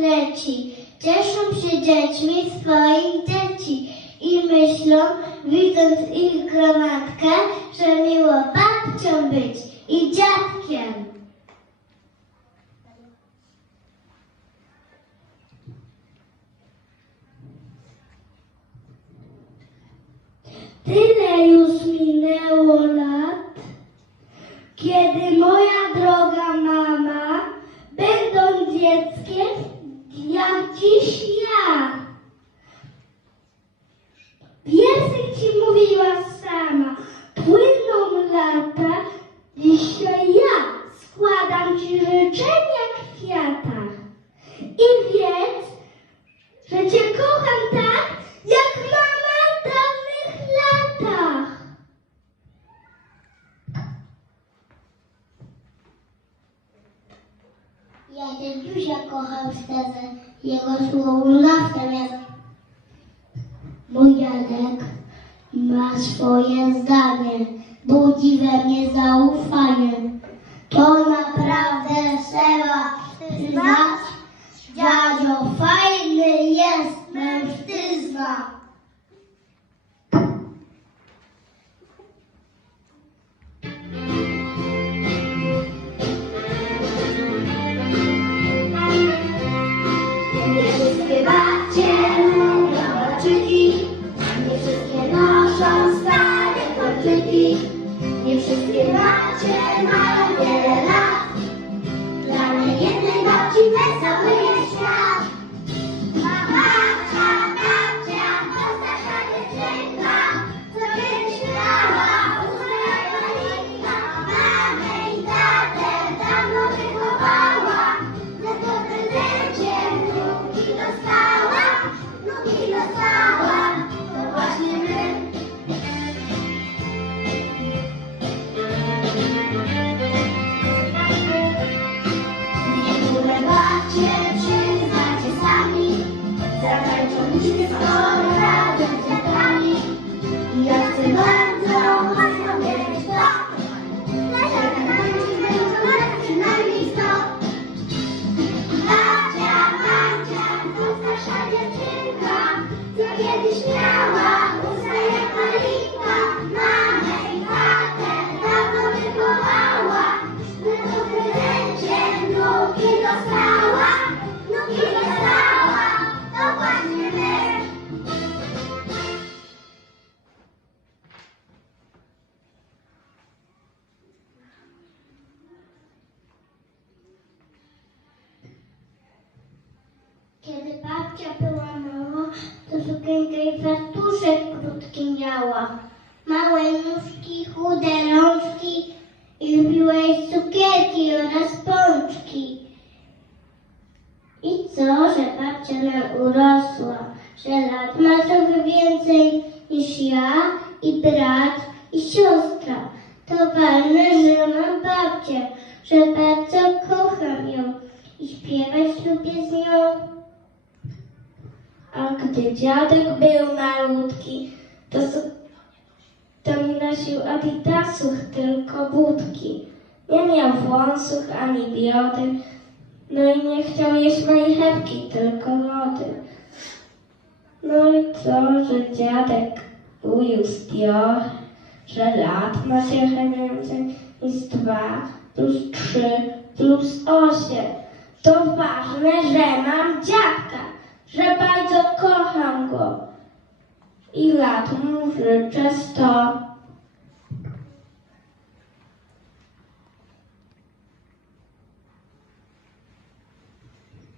leci? Cieszą się dziećmi swoich dzieci i myślą, widząc ich gromadkę, że miło babcią być i dziadkiem. Tyle już minęło lat, kiedy moja droga mama, będąc dzieckiem, jak dziś ja. Wiersek ci mówiła sama, płyną lata, dzisiaj ja składam ci życzenia kwiata. I wiedz, że cię kocham tak, jak mama w dawnych latach. Ja dziadusia kocham szczerze, jego słową natomiast mój dziadek ma swoje zdanie, budzi we mnie zaufanie. To naprawdę trzeba przyznać, dziadzio fajny jest mężczyzna. Była mała, to sukienkę i fartuszek krótki miała. Małe nóżki, chude rączki i lubiła jeść cukierki oraz pączki. I co, że babcia nam urosła, że lat ma trochę więcej niż ja i brat i siostra. To ważne, że mam babcię, że bardzo kocham ją i śpiewać lubię z nią. A gdy dziadek był malutki, to, to mi nosił adidasów tylko budki. Nie miał wąsów ani biody, no i nie chciał jeść marchewki, tylko lody. No i co, że dziadek ujął zdjął, że lat ma trochę więcej niż dwa plus trzy plus osiem. To ważne, że mam dziadka, że bardzo kocham go. I lat mu życzę sto.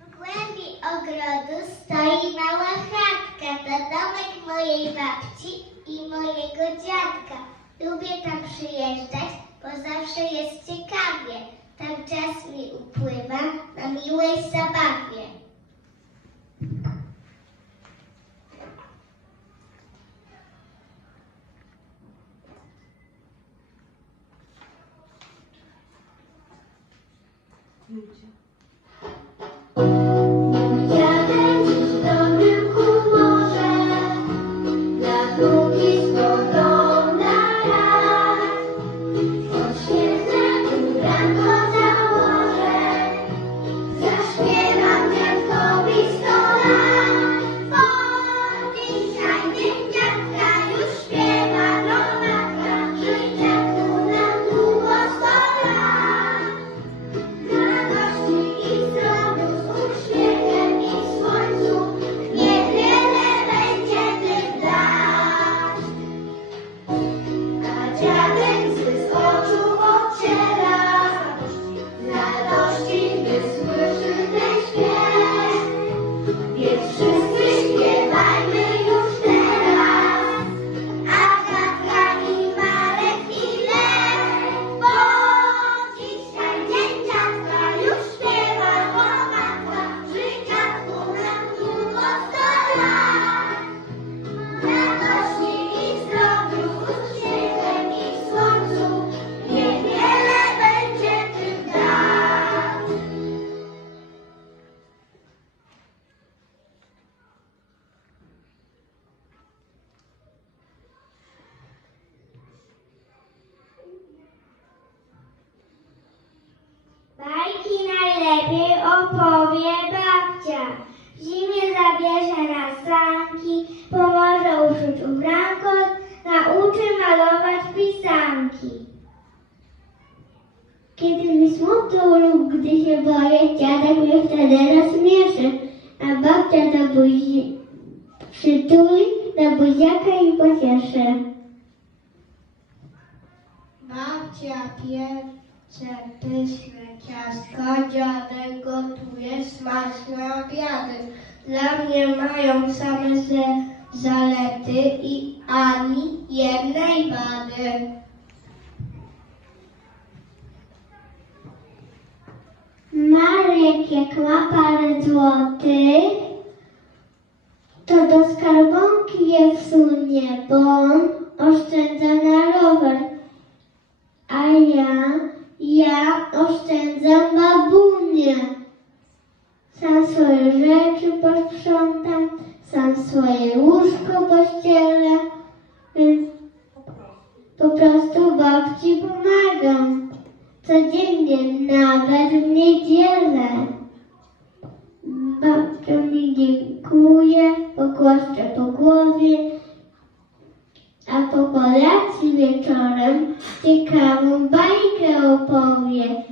W głębi ogrodu stoi mała chatka. To domek mojej babci i mojego dziadka. Lubię tam przyjeżdżać, bo zawsze jest ciekawie. Tam czas mi upływa na miłej zabawie. Kiedy mi smutno lub gdy się boję, dziadek mnie wtedy rozśmieszy, a babcia do buzi przytuli, do buziaka i pocieszy. Babcia piecze pyszne ciastka, dziadek gotuje smaczne obiady. Dla mnie mają same zalety i ani jednej wady. Jak ma parę złotych, to do skarbonki je wsunie, bo on oszczędza na rower. A ja, ja oszczędzam babunię. Sam swoje rzeczy posprzątam, sam swoje łóżko pościelę, więc po prostu babci pomagam. Codziennie, nawet w niedzielę. Babcia mi dziękuję, pogłaszczę po głowie, a po kolacji wieczorem ciekawą bajkę opowie.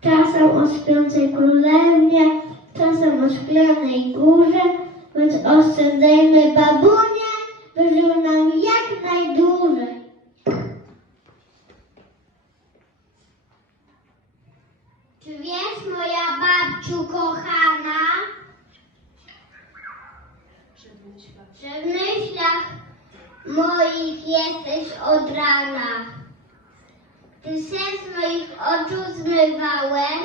Czasem o śpiącej królewnie, czasem o szklanej górze, więc oszczędzajmy babunię, by żył nam jak najdłużej. Czy wiesz, moja babciu kochana, że w myślach moich jesteś od rana? Gdy sen z moich oczu zmywałem,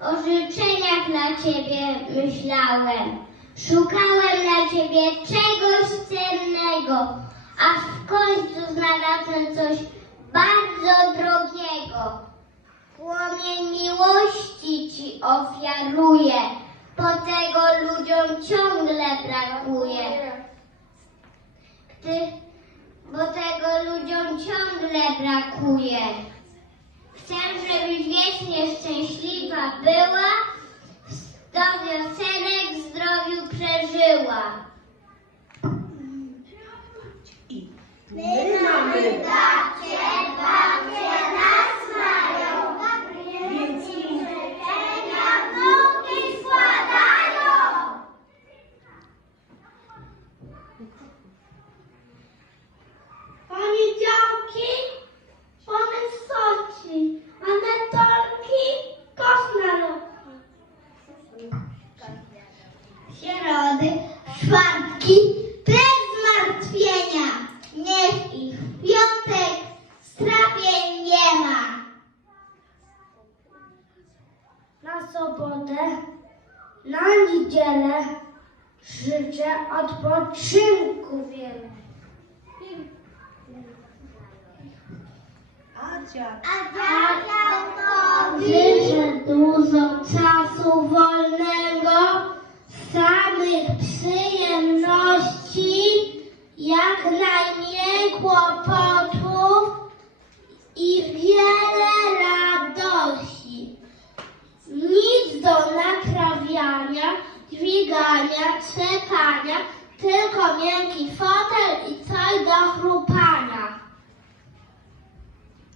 o życzeniach dla ciebie myślałem. Szukałem dla ciebie czegoś cennego, aż w końcu znalazłem coś bardzo drogiego. Miłości ci ofiaruję, bo tego ludziom ciągle brakuje. Bo tego ludziom ciągle brakuje. Chcę, żebyś wiecznie szczęśliwa była, sto wiosenek w zdrowiu przeżyła. My mamy Babcie, babcie nas Na sobotę, na niedzielę życzę odpoczynku wiele. Adzia, A dziadkowi Życzę dużo czasu wolnego, samych przyjemności, jak najmniej kłopotów i wiele radości. Dźwigania, trzepania, tylko miękki fotel i coś do chrupania.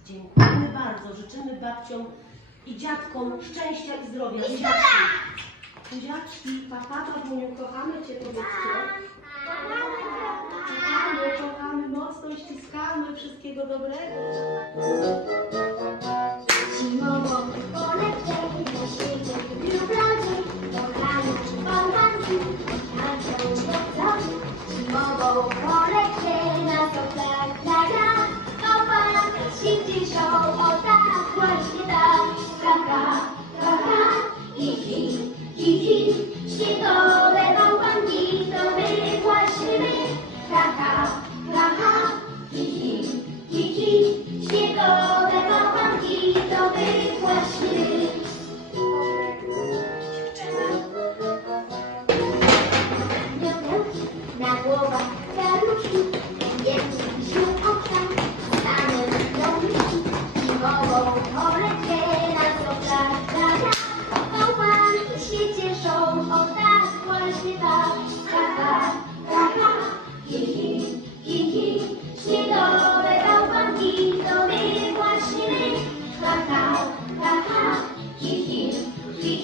dziękujemy bardzo. Życzymy babciom i dziadkom szczęścia i zdrowia. Buziaczki. Buziaczki, papa, Babuniu, kochamy Cię, powiedzcie. Kochamy, kochamy mocno i ściskamy. Wszystkiego dobrego. Zimowo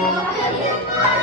Deus.